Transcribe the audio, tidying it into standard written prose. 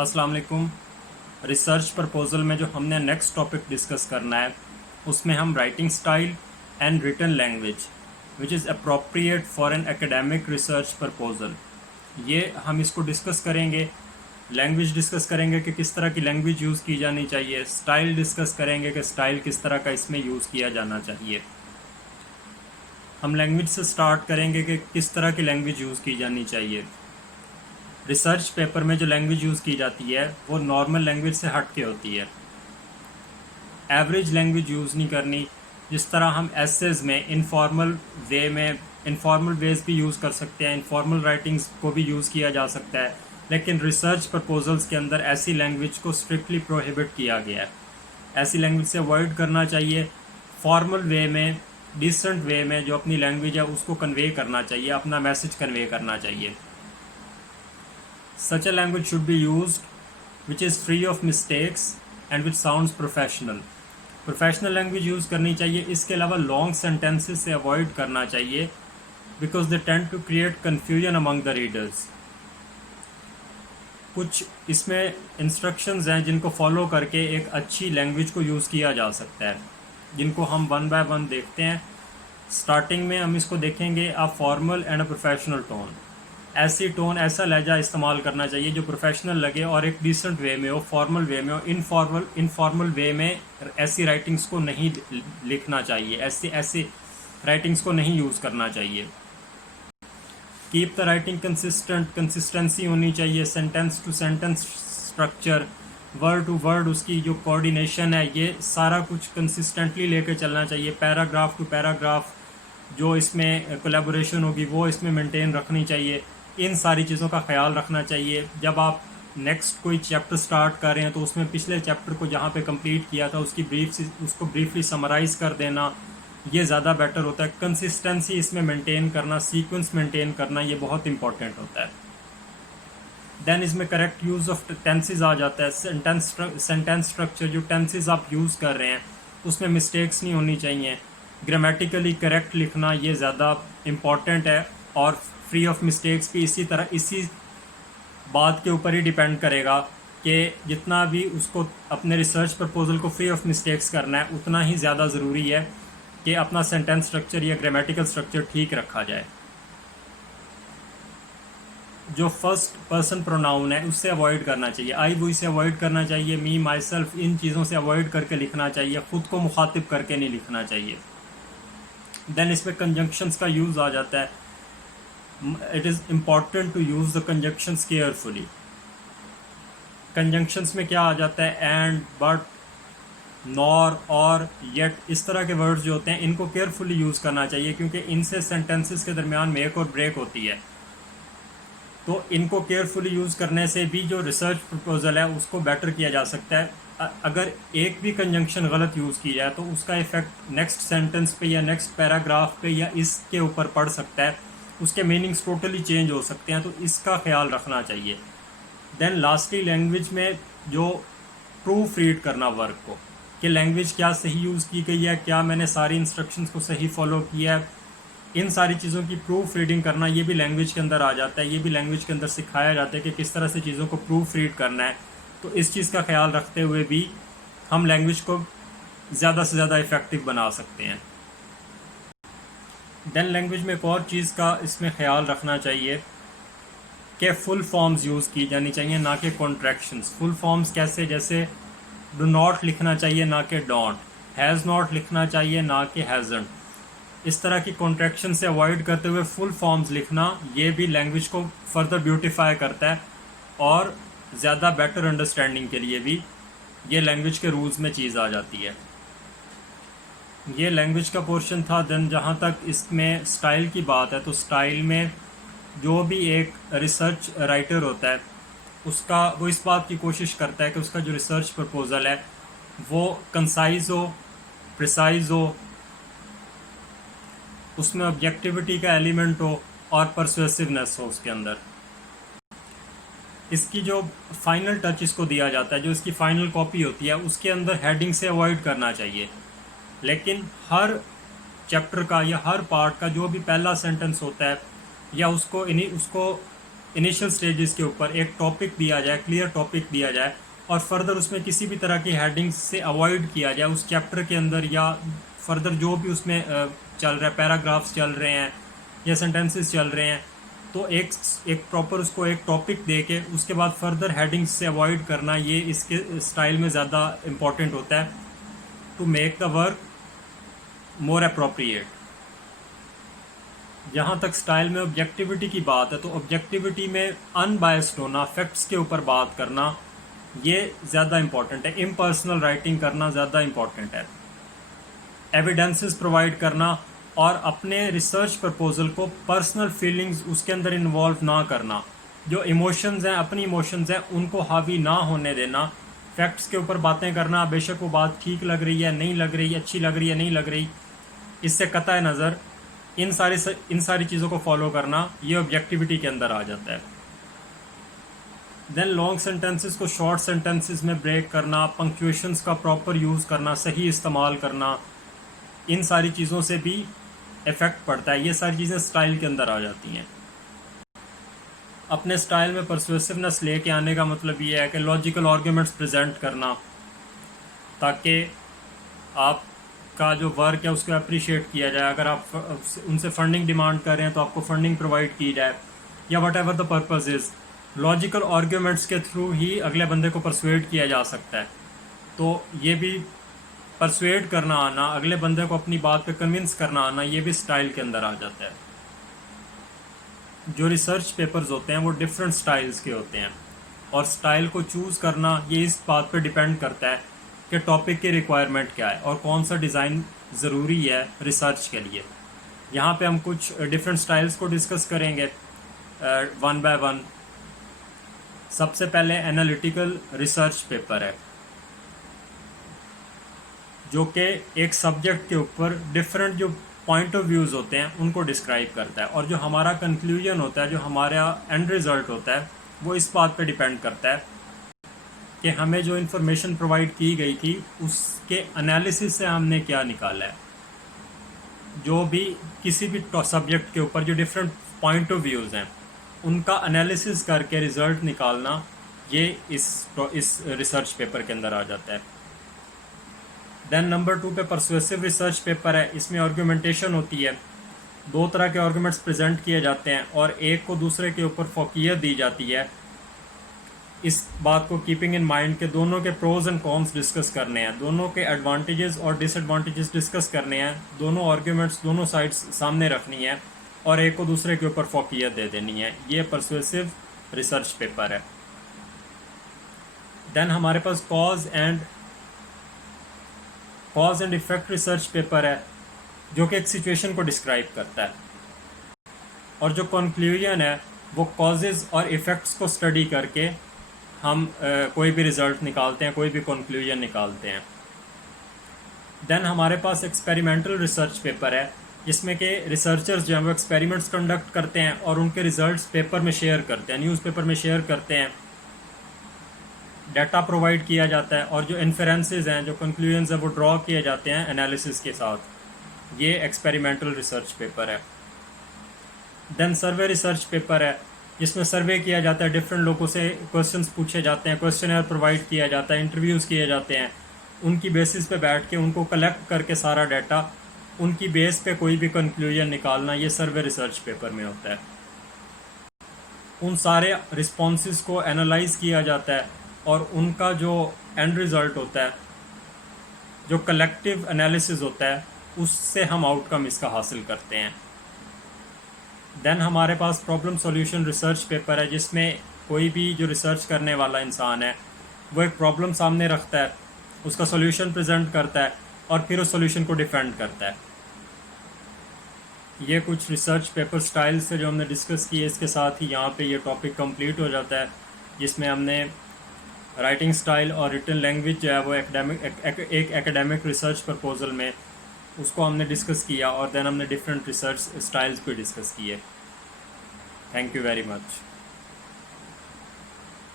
अस्सलाम वालेकुम। Research proposal में जो हमने नेक्स्ट टॉपिक डिस्कस करना है उसमें हम writing style and written language which is appropriate for an academic research proposal, ये हम इसको डिस्कस करेंगे। लैंग्वेज डिस्कस करेंगे कि किस तरह की लैंग्वेज यूज़ की जानी चाहिए। स्टाइल डिस्कस करेंगे कि स्टाइल किस तरह का इसमें यूज़ किया जाना चाहिए। हम लैंग्वेज से स्टार्ट करेंगे कि किस तरह की लैंग्वेज यूज़ की जानी चाहिए। रिसर्च पेपर में जो लैंग्वेज यूज़ की जाती है वो नॉर्मल लैंग्वेज से हट के होती है। एवरेज लैंग्वेज यूज़ नहीं करनी। जिस तरह हम एसेज में इनफॉर्मल वेज भी यूज़ कर सकते हैं, इनफॉर्मल राइटिंग्स को भी यूज़ किया जा सकता है, लेकिन रिसर्च प्रपोजल्स के अंदर ऐसी लैंग्वेज को स्ट्रिक्टली प्रोहिबिट किया गया है। ऐसी लैंग्वेज से अवॉइड करना चाहिए। फॉर्मल वे में, डिसेंट वे में जो अपनी लैंग्वेज है उसको कन्वे करना चाहिए, अपना मैसेज कन्वे करना चाहिए। Such a language should be used which is free of mistakes and which sounds professional. Professional language use करनी चाहिए। इसके अलावा लॉन्ग सेंटेंसेस से अवॉइड करना चाहिए because they tend to create confusion among the readers. कुछ इसमें इंस्ट्रक्शंस हैं जिनको फॉलो करके एक अच्छी लैंग्वेज को यूज़ किया जा सकता है, जिनको हम वन बाय वन देखते हैं। स्टार्टिंग में हम इसको देखेंगे a formal and a professional tone. ऐसी टोन, ऐसा लहजा इस्तेमाल करना चाहिए जो प्रोफेशनल लगे और एक डिसेंट वे में हो, फॉर्मल वे में हो। इनफॉर्मल वे में ऐसी राइटिंग्स को नहीं लिखना चाहिए, ऐसी राइटिंग्स को नहीं यूज़ करना चाहिए। कीप द राइटिंग कंसिस्टेंसी होनी चाहिए। Sentence to sentence structure, word to word उसकी जो कोऑर्डिनेशन है, ये सारा कुछ कंसिस्टेंटली लेके चलना चाहिए। पैराग्राफ टू पैराग्राफ जो इसमें कोलैबोरेशन होगी वो इसमें मेंटेन रखनी चाहिए। इन सारी चीज़ों का ख्याल रखना चाहिए। जब आप नेक्स्ट कोई चैप्टर स्टार्ट कर रहे हैं तो उसमें पिछले चैप्टर को जहाँ पे कंप्लीट किया था उसको ब्रीफली समराइज़ कर देना, ये ज़्यादा बेटर होता है। कंसिस्टेंसी इसमें मेंटेन करना, सीक्वेंस मेंटेन करना, ये बहुत इंपॉर्टेंट होता है। देन इसमें करेक्ट यूज़ ऑफ टेंसेस आ जाता है। सेंटेंस स्ट्रक्चर, जो टेंसेस आप यूज़ कर रहे हैं उसमें मिस्टेक्स नहीं होनी चाहिए। ग्रामेटिकली करेक्ट लिखना ये ज़्यादा इम्पॉर्टेंट है और फ्री ऑफ मिस्टेक्स भी इसी बात के ऊपर ही डिपेंड करेगा कि जितना भी उसको अपने रिसर्च प्रपोजल को फ्री ऑफ मिस्टेक्स करना है उतना ही ज़्यादा ज़रूरी है कि अपना सेंटेंस स्ट्रक्चर या ग्रामेटिकल स्ट्रक्चर ठीक रखा जाए। जो फर्स्ट पर्सन प्रोनाउन है उससे अवॉइड करना चाहिए। आई वो इसे अवॉइड करना चाहिए। मी, माई सेल्फ, इन चीज़ों से अवॉइड करके लिखना चाहिए। ख़ुद को मुखातिब करके नहीं लिखना चाहिए। देन इसमें कंजंक्शंस का यूज़ आ जाता है। It is important to use the conjunctions carefully. Conjunctions में क्या आ जाता है? And, but, nor, or, yet, इस तरह के वर्ड्स जो होते हैं इनको केयरफुली यूज़ करना चाहिए क्योंकि इनसे सेंटेंसेस के दरमियान मेक और ब्रेक होती है। तो इनको केयरफुली यूज़ करने से भी जो रिसर्च प्रपोजल है उसको बेटर किया जा सकता है। अगर एक भी कंजंक्शन गलत यूज़ की जाए तो उसका इफ़ेक्ट नेक्स्ट सेंटेंस पे या नेक्स्ट पैराग्राफ पे या इसके ऊपर पड़ सकता है। उसके मीनिंग्स टोटली चेंज हो सकते हैं, तो इसका ख्याल रखना चाहिए। देन लास्टली लैंग्वेज में जो प्रूफ रीड करना वर्क को, कि लैंग्वेज क्या सही यूज़ की गई है, क्या मैंने सारी इंस्ट्रक्शंस को सही फॉलो किया है, इन सारी चीज़ों की प्रूफ रीडिंग करना ये भी लैंग्वेज के अंदर आ जाता है। ये भी लैंग्वेज के अंदर सिखाया जाता है कि किस तरह से चीज़ों को प्रूफ रीड करना है। तो इस चीज़ का ख्याल रखते हुए भी हम लैंग्वेज को ज़्यादा से ज़्यादा इफ़ेक्टिव बना सकते हैं। देन लैंग्वेज में एक और चीज़ का इसमें ख्याल रखना चाहिए कि फुल फॉर्म्स यूज़ की जानी चाहिए, ना कि कॉन्ट्रैक्शंस। फुल फॉर्म्स कैसे? जैसे डू नॉट लिखना चाहिए ना कि डोंट, हैज़ नॉट लिखना चाहिए ना कि हैज़ंट। इस तरह की कॉन्ट्रैक्शन से अवॉइड करते हुए फुल फॉर्म्स लिखना, ये भी लैंग्वेज को फर्दर ब्यूटिफाई करता है और ज़्यादा बेटर अंडरस्टैंडिंग के लिए भी ये लैंग्वेज के रूल्स में चीज़ आ जाती है। ये लैंग्वेज का पोर्शन था। देन जहाँ तक इसमें स्टाइल की बात है तो स्टाइल में जो भी एक रिसर्च राइटर होता है वो इस बात की कोशिश करता है कि उसका जो रिसर्च प्रपोजल है वो कंसाइज हो, प्रिसाइज हो, उसमें ऑब्जेक्टिविटी का एलिमेंट हो और परसुएसिवनेस हो उसके अंदर। इसकी जो फाइनल टच इसको दिया जाता है, जो इसकी फाइनल कॉपी होती है, उसके अंदर हेडिंग से अवॉइड करना चाहिए। लेकिन हर चैप्टर का या हर पार्ट का जो भी पहला सेंटेंस होता है या उसको इनिशियल स्टेजेस के ऊपर एक टॉपिक दिया जाए, क्लियर टॉपिक दिया जाए, और फर्दर उसमें किसी भी तरह की हेडिंग्स से अवॉइड किया जाए उस चैप्टर के अंदर, या फर्दर जो भी उसमें चल रहा है, पैराग्राफ्स चल रहे हैं या सेंटेंसेस चल रहे हैं, तो एक प्रॉपर उसको एक टॉपिक दे के उसके बाद फर्दर हेडिंग्स से अवॉइड करना, ये इसके स्टाइल में ज़्यादा इम्पॉर्टेंट होता है to make the work more appropriate. जहाँ तक स्टाइल में ऑब्जेक्टिविटी की बात है, तो ऑब्जेक्टिविटी में अनबायस्ड होना, फैक्ट्स के ऊपर बात करना, ये ज़्यादा इम्पॉर्टेंट है। इम्पर्सनल राइटिंग करना ज़्यादा इम्पॉर्टेंट है। एविडेंसेस प्रोवाइड करना और अपने रिसर्च प्रपोजल को पर्सनल फीलिंग्स उसके अंदर इन्वॉल्व ना करना। जो इमोशंस हैं, अपनी इमोशंस हैं, उनको हावी ना होने देना। फैक्ट्स के ऊपर बातें करना, बेशक वो बात ठीक लग रही है, नहीं लग रही, अच्छी लग रही है, नहीं लग रही, इससे कतई नज़र इन सारी चीज़ों को फॉलो करना, ये ऑब्जेक्टिविटी के अंदर आ जाता है। देन लॉन्ग सेंटेंसेस को शॉर्ट सेंटेंसेस में ब्रेक करना, पंक्चुएशंस का प्रॉपर यूज़ करना, सही इस्तेमाल करना, इन सारी चीज़ों से भी इफ़ेक्ट पड़ता है। ये सारी चीज़ें स्टाइल के अंदर आ जाती हैं। अपने स्टाइल में परसुएसिवनेस लेके आने का मतलब ये है कि लॉजिकल आर्गुमेंट्स प्रेजेंट करना, ताकि आपका जो वर्क है उसको अप्रिशिएट किया जाए। अगर आप उनसे फंडिंग डिमांड कर रहे हैं तो आपको फंडिंग प्रोवाइड की जाए, या what ever the purpose is. Logical arguments के थ्रू ही अगले बंदे को परसुएड किया जा सकता है। तो ये भी परसुएड करना आना, अगले बंदे को अपनी बात पे कन्विंस करना आना, ये भी स्टाइल के अंदर आ जाता है। जो रिसर्च पेपर्स होते हैं वो डिफरेंट स्टाइल्स के होते हैं, और स्टाइल को चूज़ करना ये इस बात पे डिपेंड करता है कि टॉपिक की रिक्वायरमेंट क्या है और कौन सा डिज़ाइन ज़रूरी है रिसर्च के लिए। यहाँ पे हम कुछ डिफरेंट स्टाइल्स को डिस्कस करेंगे वन बाय वन। सबसे पहले एनालिटिकल रिसर्च पेपर है, जो कि एक सब्जेक्ट के ऊपर डिफरेंट जो पॉइंट ऑफ व्यूज़ होते हैं उनको डिस्क्राइब करता है, और जो हमारा कंक्लूजन होता है, जो हमारा एंड रिज़ल्ट होता है, वो इस बात पे डिपेंड करता है कि हमें जो इन्फॉर्मेशन प्रोवाइड की गई थी उसके एनालिसिस से हमने क्या निकाला है। जो भी किसी भी सब्जेक्ट के ऊपर जो डिफरेंट पॉइंट ऑफ व्यूज़ हैं उनका एनालिसिस करके रिज़ल्ट निकालना, ये इस रिसर्च पेपर के अंदर आ जाता है। देन नंबर 2 पे परसुएसिव रिसर्च पेपर है। इसमें आर्गुमेंटेशन होती है, दो तरह के आर्गुमेंट्स प्रेजेंट किए जाते हैं और एक को दूसरे के ऊपर फोकियत दी जाती है। इस बात को कीपिंग इन माइंड के दोनों के प्रोज एंड कॉन्स डिस्कस करने हैं, दोनों के एडवांटेजेस और डिसएडवांटेजेस डिस्कस करने हैं, दोनों आर्ग्यूमेंट्स दोनों साइड्स सामने रखनी है और एक को दूसरे के ऊपर फोकियत दे देनी है। ये परसुएसिव रिसर्च पेपर है। देन हमारे पास cause and effect research paper है, जो कि एक सिचुएशन को डिस्क्राइब करता है, और जो कंक्लूजन है वो कॉजेज़ और इफ़ेक्ट्स को स्टडी करके हम कोई भी रिज़ल्ट निकालते हैं, कोई भी कंक्लूजन निकालते हैं। देन हमारे पास एक्सपेरिमेंटल रिसर्च पेपर है, जिसमें कि रिसर्चर्स जो हैं वो एक्सपेरिमेंट्स कंडक्ट करते हैं और उनके रिज़ल्ट्स पेपर में शेयर करते हैं, न्यूज़पेपर में शेयर करते हैं, डाटा प्रोवाइड किया जाता है, और जो इन्फेरेंसेस हैं, जो कंक्लूजन्स हैं, वो ड्रॉ किए जाते हैं एनालिसिस के साथ। ये एक्सपेरिमेंटल रिसर्च पेपर है। देन सर्वे रिसर्च पेपर है, जिसमें सर्वे किया जाता है, डिफरेंट लोगों से क्वेश्चंस पूछे जाते हैं, क्वेश्चनर प्रोवाइड किया जाता है, इंटरव्यूज़ किए जाते हैं, उनकी बेसिस पे बैठ के उनको कलेक्ट करके सारा डाटा, उनकी बेस पे कोई भी कंक्लूजन निकालना, ये सर्वे रिसर्च पेपर में होता है। उन सारे रिस्पॉन्सेस को एनालाइज किया जाता है और उनका जो एंड रिज़ल्ट होता है, जो कलेक्टिव एनालिसिस होता है, उससे हम आउटकम इसका हासिल करते हैं। देन हमारे पास प्रॉब्लम सॉल्यूशन रिसर्च पेपर है, जिसमें कोई भी जो रिसर्च करने वाला इंसान है वो एक प्रॉब्लम सामने रखता है, उसका सॉल्यूशन प्रेजेंट करता है और फिर उस सॉल्यूशन को डिफेंड करता है। ये कुछ रिसर्च पेपर स्टाइल्स से जो हमने डिस्कस किए, इसके साथ ही यहाँ पे ये टॉपिक कंप्लीट हो जाता है, जिसमें हमने राइटिंग स्टाइल और रिटन लैंग्वेज जो है वो एक एकेडमिक रिसर्च प्रपोजल में उसको हमने डिस्कस किया, और देन हमने डिफरेंट रिसर्च स्टाइल्स भी डिस्कस किए। Thank you very much.